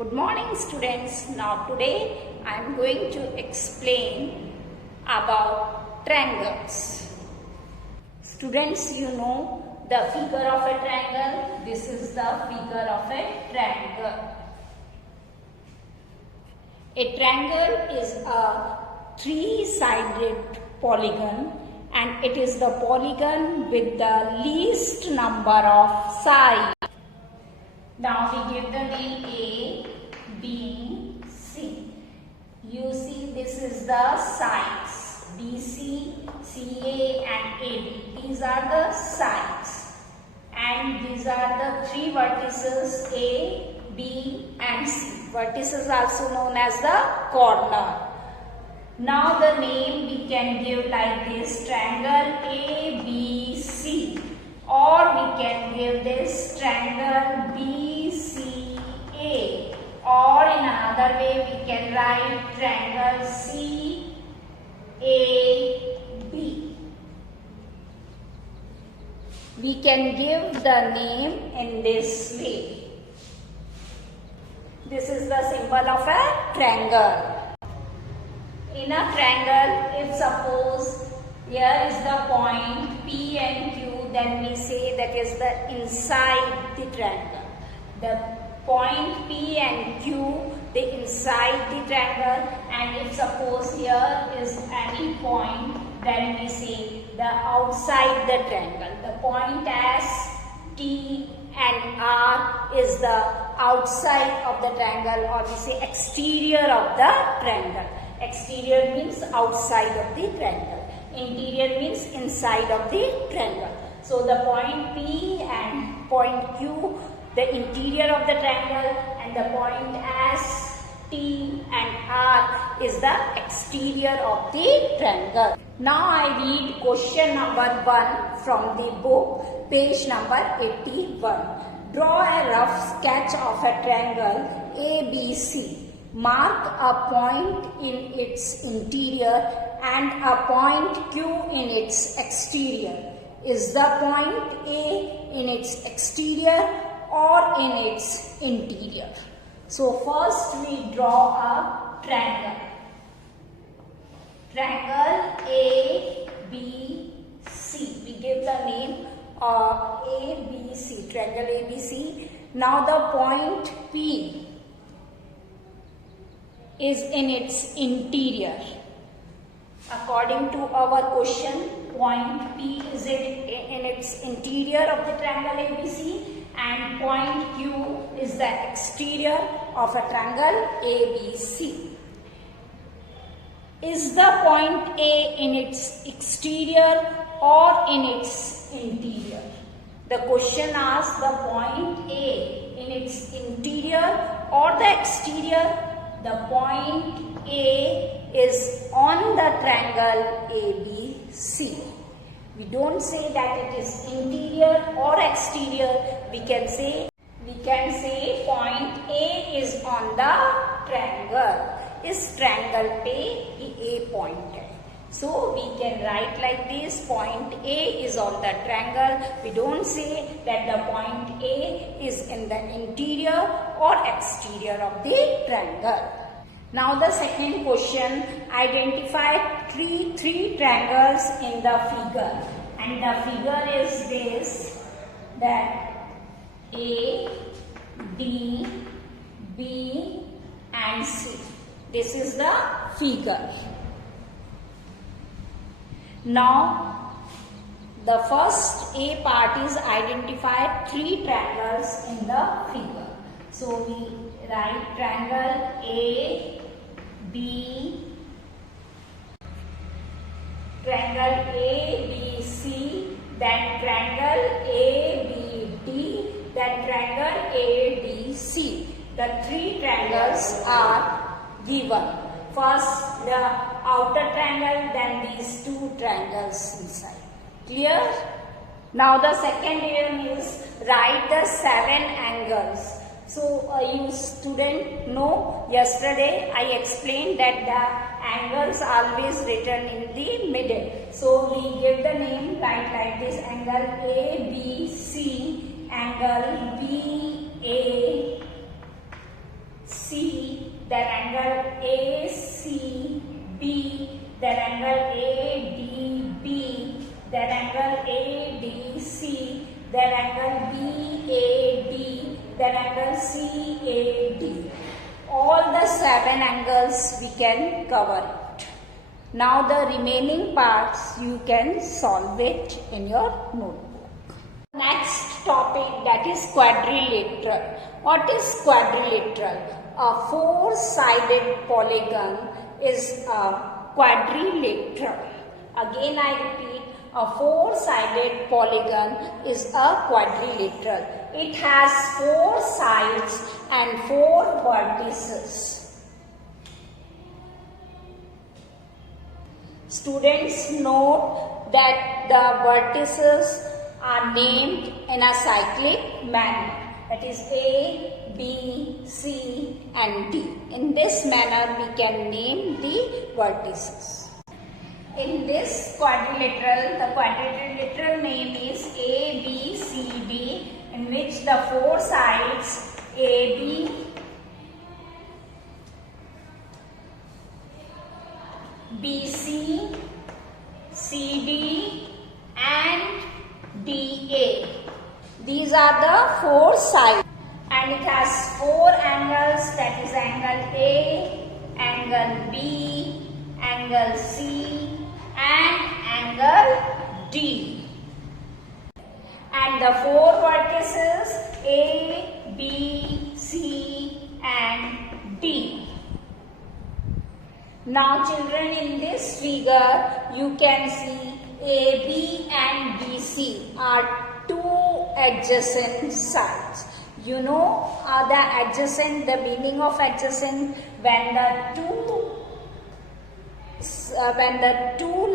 Good morning students. Now today I am going to explain about triangles. Students, you know the figure of a triangle. This is the figure of a triangle. A triangle is a three-sided polygon and it is the polygon with the least number of sides. Now we give the name A, B, C. You see this is the sides BC, CA and AB. These are the sides and these are the three vertices A, B and C. Vertices also known as the corner. Now the name we can give like this, triangle ABC, or we can give this triangle BCA, or in another way we can write triangle CAB. We can give the name in this way. This is the symbol of a triangle. In a triangle, if suppose here is the point P and Q, then we say that is the inside the triangle. The point P and Q, the inside the triangle, and if suppose here is any point, then we say the outside the triangle. The point as T and R is the outside of the triangle, or we say exterior of the triangle. Exterior means outside of the triangle. Interior means inside of the triangle. So the point P and point Q, the interior of the triangle, and the point S, T and R is the exterior of the triangle. Now I read question number 1 from the book, page number 81. Draw a rough sketch of a triangle ABC. Mark a point in its interior and a point Q in its exterior. Is the point A in its exterior or in its interior? So first we draw a triangle. Triangle ABC. We give the name ABC. Triangle ABC. Now the point P is in its interior. According to our question, point P is in its interior of the triangle ABC and point Q is the exterior of a triangle ABC. Is the point A in its exterior or in its interior? The question asks the point A in its interior or the exterior. The point A is on the triangle ABC. We don't say that it is interior or exterior. We can say point A is on the triangle. Is triangle A point? So we can write like this, point A is on the triangle. We don't say that the point A is in the interior or exterior of the triangle. Now the second question, identify three triangles in the figure. And the figure is this, that A, D, B and C. This is the figure. Now, the first A part is identify three triangles in the figure. So we write triangle A, B, triangle A, B, C, then triangle A, B, D, then triangle A, D, C. The three triangles are given. First the outer triangle, then these two triangles inside. Clear? Now the second one is write the 7 angles. So you student know, yesterday I explained that the angles always written in the middle. So we give the name like this, angle ABC, angle BAC, then angle ACB, then angle ADB, then angle ADC, then angle BAD, then angle CAD. All the 7 angles we can cover it. Now the remaining parts you can solve it in your notebook. Next topic, that is quadrilateral. What is quadrilateral? A 4-sided polygon is a quadrilateral. Again I repeat, a 4-sided polygon is a quadrilateral. It has 4 sides and 4 vertices. Students note that the vertices are named in a cyclic manner. That is A, B, C and D. In this manner we can name the vertices. In this quadrilateral, the quadrilateral name is ABCD, in which the 4 sides AB, BC, CD and DA. These are the 4 sides, and it has 4 angles, that is angle A, angle B, angle C and angle D. And the 4 vertices A, B, C and D. Now children, in this figure you can see AB and BC are 2 adjacent sides. You know the adjacent, the meaning of adjacent, when the two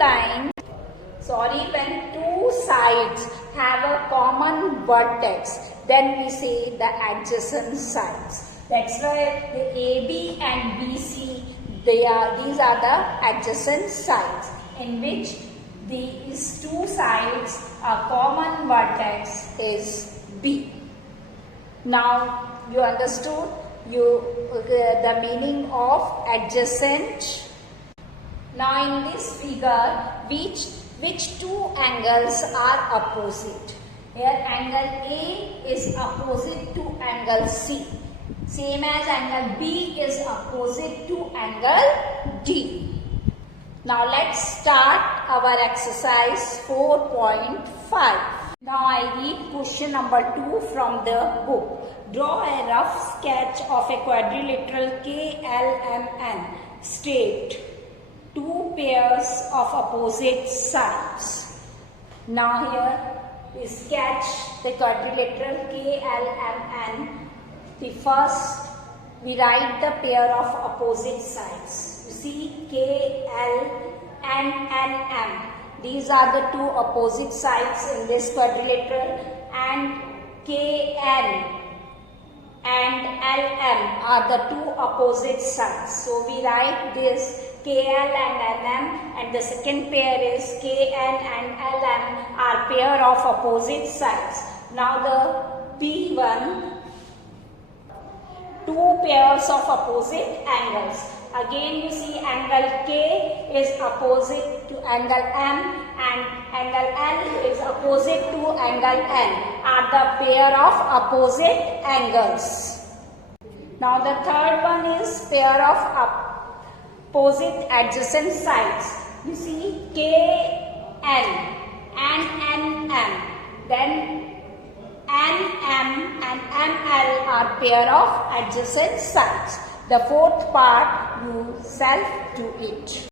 sides have a common vertex, then we say the adjacent sides. That's why the AB and BC, these are the adjacent sides, in which these 2 sides, a common vertex is B. Now you understood the meaning of adjacent. Now in this figure, which 2 angles are opposite? Here angle A is opposite to angle C. Same as angle B is opposite to angle D. Now let's start our exercise 4.5. Now I read question number 2 from the book. Draw a rough sketch of a quadrilateral KLMN. State 2 pairs of opposite sides. Now here we sketch the quadrilateral KLMN. The first we write the pair of opposite sides. You see KL and NM. These are the 2 opposite sides in this quadrilateral, and KN and LM are the 2 opposite sides. So we write this KL and NM, and the second pair is KN and LM are pair of opposite sides. Now the B1, 2 pairs of opposite angles. Again you see angle K is opposite to angle M and angle L is opposite to angle N, are the pair of opposite angles. Now the third one is pair of opposite adjacent sides. You see KN and NM, then NM and ML are pair of adjacent sides. The fourth part you self do it.